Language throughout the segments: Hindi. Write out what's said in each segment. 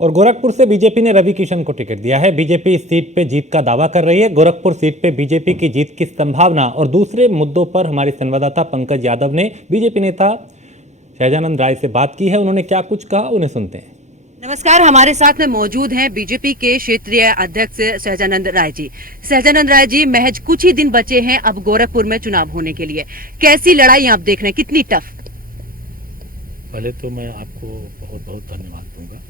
और गोरखपुर से बीजेपी ने रवि किशन को टिकट दिया है। बीजेपी इस सीट पे जीत का दावा कर रही है। गोरखपुर सीट पे बीजेपी की जीत की संभावना और दूसरे मुद्दों पर हमारे संवाददाता पंकज यादव ने बीजेपी नेता सहजानंद राय से बात की है। उन्होंने क्या कुछ कहा, उन्हें सुनते हैं। नमस्कार, हमारे साथ में मौजूद हैं बीजेपी के क्षेत्रीय अध्यक्ष सहजानंद राय जी। सहजानंद राय जी, महज कुछ ही दिन बचे हैं अब गोरखपुर में चुनाव होने के लिए, कैसी लड़ाई आप देख रहे हैं, कितनी टफ? पहले तो मैं आपको बहुत बहुत धन्यवाद दूंगा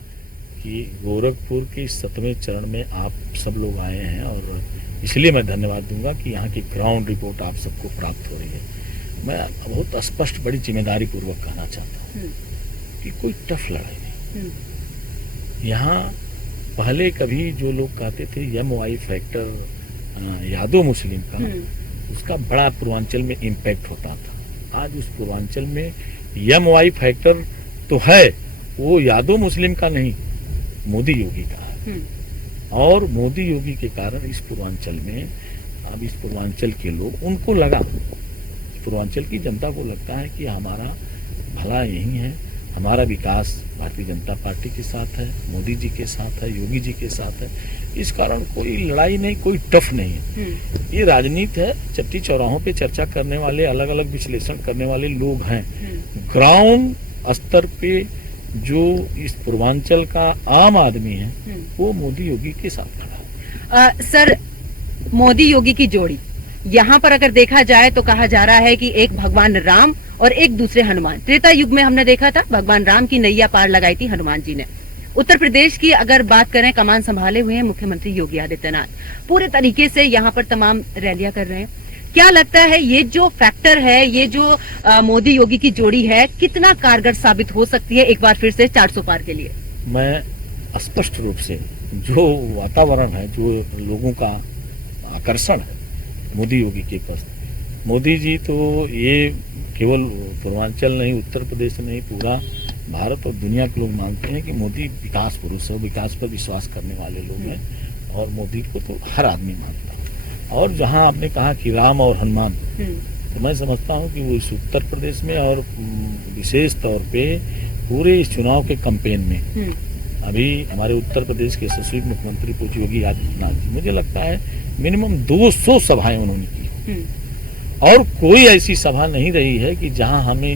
कि गोरखपुर के 7वें चरण में आप सब लोग आए हैं, और इसलिए मैं धन्यवाद दूंगा कि यहाँ की ग्राउंड रिपोर्ट आप सबको प्राप्त हो रही है। मैं बहुत स्पष्ट, बड़ी जिम्मेदारी पूर्वक कहना चाहता हूँ कि कोई टफ लड़ाई नहीं। यहाँ पहले कभी जो लोग कहते थे MY फैक्टर यादव मुस्लिम का, उसका बड़ा पूर्वांचल में इम्पैक्ट होता था। आज उस पूर्वांचल में MY फैक्टर तो है, वो यादव मुस्लिम का नहीं, मोदी योगी का है। और मोदी योगी के कारण इस पूर्वांचल में, अब इस पूर्वांचल के लोग, उनको लगा, पूर्वांचल की जनता को लगता है कि हमारा भला यही है, हमारा विकास भारतीय जनता पार्टी के साथ है, मोदी जी के साथ है, योगी जी के साथ है। इस कारण कोई लड़ाई नहीं, कोई टफ नहीं है। ये राजनीति है, चट्टी चौराहों पे चर्चा करने वाले, अलग अलग विश्लेषण करने वाले लोग हैं। ग्राउंड स्तर पे जो इस पूर्वांचल का आम आदमी है, वो मोदी योगी के साथ खड़ा है। सर, मोदी योगी की जोड़ी यहाँ पर अगर देखा जाए तो कहा जा रहा है कि एक भगवान राम और एक दूसरे हनुमान। त्रेता युग में हमने देखा था, भगवान राम की नैया पार लगाई थी हनुमान जी ने। उत्तर प्रदेश की अगर बात करें, कमान संभाले हुए हैं मुख्यमंत्री योगी आदित्यनाथ, पूरे तरीके से यहाँ पर तमाम रैलियां कर रहे हैं। क्या लगता है ये जो फैक्टर है, ये जो मोदी योगी की जोड़ी है, कितना कारगर साबित हो सकती है एक बार फिर से 400 पार के लिए? मैं स्पष्ट रूप से, जो वातावरण है, जो लोगों का आकर्षण है मोदी योगी के पास, मोदी जी तो ये केवल पूर्वांचल नहीं, उत्तर प्रदेश नहीं, पूरा भारत और दुनिया के लोग मानते हैं कि मोदी विकास पुरुष है, विकास पर विश्वास करने वाले लोग हैं, और मोदी को तो हर आदमी मानता है। और जहां आपने कहा कि राम और हनुमान, तो मैं समझता हूं कि वो इस उत्तर प्रदेश में और विशेष तौर पे पूरे इस चुनाव के कैंपेन में, अभी हमारे उत्तर प्रदेश के यशस्वी मुख्यमंत्री पूज्य योगी आदित्यनाथ जी, मुझे लगता है मिनिमम 200 सभाएं उन्होंने की, और कोई ऐसी सभा नहीं रही है कि जहां हमें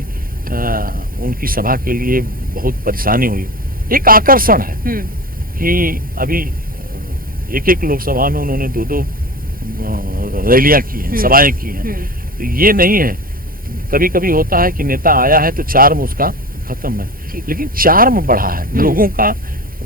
उनकी सभा के लिए बहुत परेशानी हुई। एक आकर्षण है कि अभी एक लोकसभा में उन्होंने 2-2 रैलियां की हैं, सभाएं की हैं। तो ये नहीं है, कभी कभी होता है कि नेता आया है तो चार्म उसका खत्म है, लेकिन चार्म बढ़ा है लोगों का,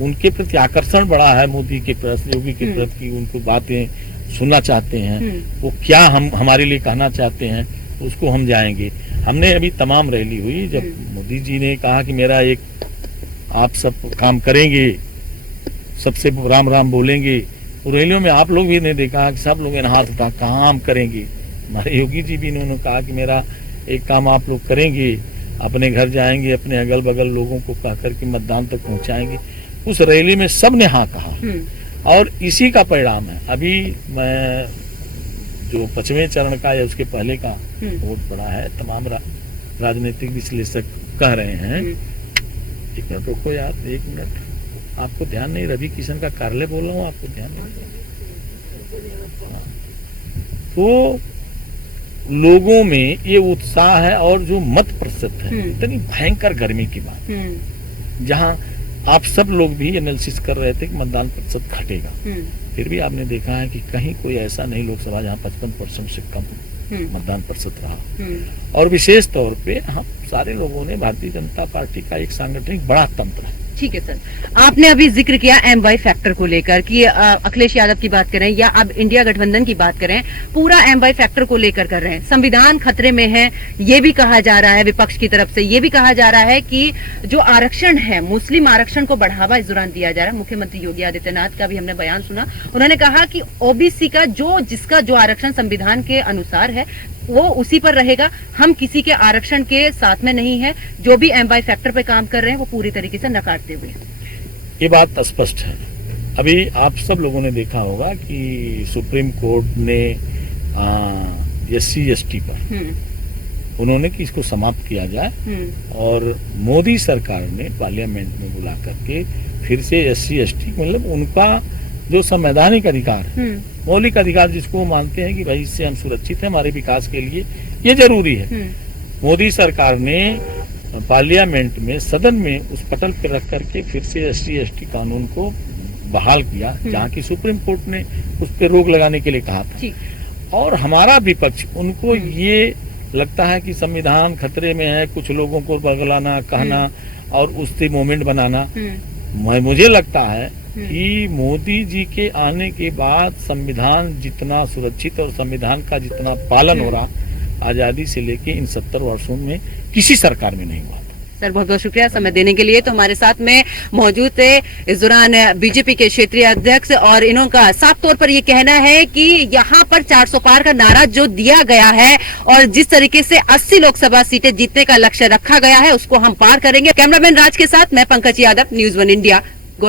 उनके प्रति आकर्षण बढ़ा है, मोदी के प्रति, योगी के प्रति, उनको बातें सुनना चाहते हैं, वो क्या हमारे लिए कहना चाहते हैं, उसको हम जाएंगे। हमने अभी तमाम रैली हुई, जब मोदी जी ने कहा कि मेरा एक, आप सब काम करेंगे, सबसे राम राम बोलेंगे, वो रैलियों में आप लोग भी ने देखा कि सब लोग हाथ उठा, काम करेंगे। हमारे योगी जी भी इन्होंने कहा कि मेरा एक काम आप लोग करेंगे, अपने घर जाएंगे, अपने अगल बगल लोगों को कह करके मतदान तक पहुंचाएंगे। उस रैली में सब ने हाँ कहा, और इसी का परिणाम है। अभी मैं जो 5वें चरण का या उसके पहले का वोट पड़ा है, तमाम राजनीतिक विश्लेषक कह रहे हैं, एक मिनट रुको यार, 1 मिनट, आपको ध्यान नहीं, रवि किशन का कार्यालय बोल रहा हूँ, आपको ध्यान नहीं। तो लोगों में ये उत्साह है, और जो मत प्रतिशत है, इतनी भयंकर गर्मी की बात, जहां आप सब लोग भी एनालिसिस कर रहे थे कि मतदान प्रतिशत घटेगा, फिर भी आपने देखा है कि कहीं कोई ऐसा नहीं लोकसभा जहां 55% से कम मतदान प्रतिशत रहा। और विशेष तौर पे हम सारे लोगों ने, भारतीय जनता पार्टी का एक सांगठनिक बड़ा तंत्र है। ठीक है सर, आपने अभी जिक्र किया MY फैक्टर को लेकर कि अखिलेश यादव की बात करें या अब इंडिया गठबंधन की बात करें, पूरा MY फैक्टर को लेकर कर रहे हैं। संविधान खतरे में है, ये भी कहा जा रहा है विपक्ष की तरफ से, ये भी कहा जा रहा है कि जो आरक्षण है, मुस्लिम आरक्षण को बढ़ावा इस दौरान दिया जा रहा है। मुख्यमंत्री योगी आदित्यनाथ का भी हमने बयान सुना, उन्होंने कहा कि OBC का जिसका जो आरक्षण संविधान के अनुसार है वो उसी पर रहेगा, हम किसी के आरक्षण के साथ में नहीं है। जो भी MY फैक्टर पे काम कर रहे हैं वो पूरी तरीके से नकारते हुए, ये बात स्पष्ट है। अभी आप सब लोगों ने देखा होगा कि सुप्रीम कोर्ट ने SC ST पर उन्होंने कि इसको समाप्त किया जाए और मोदी सरकार ने पार्लियामेंट में बुला करके फिर से SC ST मतलब उनका जो संवैधानिक अधिकार है, मौलिक अधिकार जिसको वो मानते हैं कि भाई इससे हम सुरक्षित हैं, हमारे विकास के लिए ये जरूरी है। मोदी सरकार ने पार्लियामेंट में सदन में उस पटल पर रख करके फिर से SC ST कानून को बहाल किया, जहाँ की सुप्रीम कोर्ट ने उस पर रोक लगाने के लिए कहा था। और हमारा विपक्ष उनको ये लगता है कि संविधान खतरे में है, कुछ लोगों को बगलाना, कहना और उससे मोमेंट बनाना। मुझे लगता है कि मोदी जी के आने के बाद संविधान जितना सुरक्षित और संविधान का जितना पालन हो रहा आजादी से लेके इन 70 वर्षों में किसी सरकार में नहीं हुआ। सर बहुत बहुत शुक्रिया समय देने के लिए। तो हमारे साथ में मौजूद थे इस दौरान बीजेपी के क्षेत्रीय अध्यक्ष, और इनका साफ तौर पर ये कहना है कि यहाँ पर 400 पार का नारा जो दिया गया है और जिस तरीके से 80 लोकसभा सीटें जीतने का लक्ष्य रखा गया है उसको हम पार करेंगे। कैमरामैन राज के साथ मैं पंकज यादव, न्यूज़ 1 इंडिया,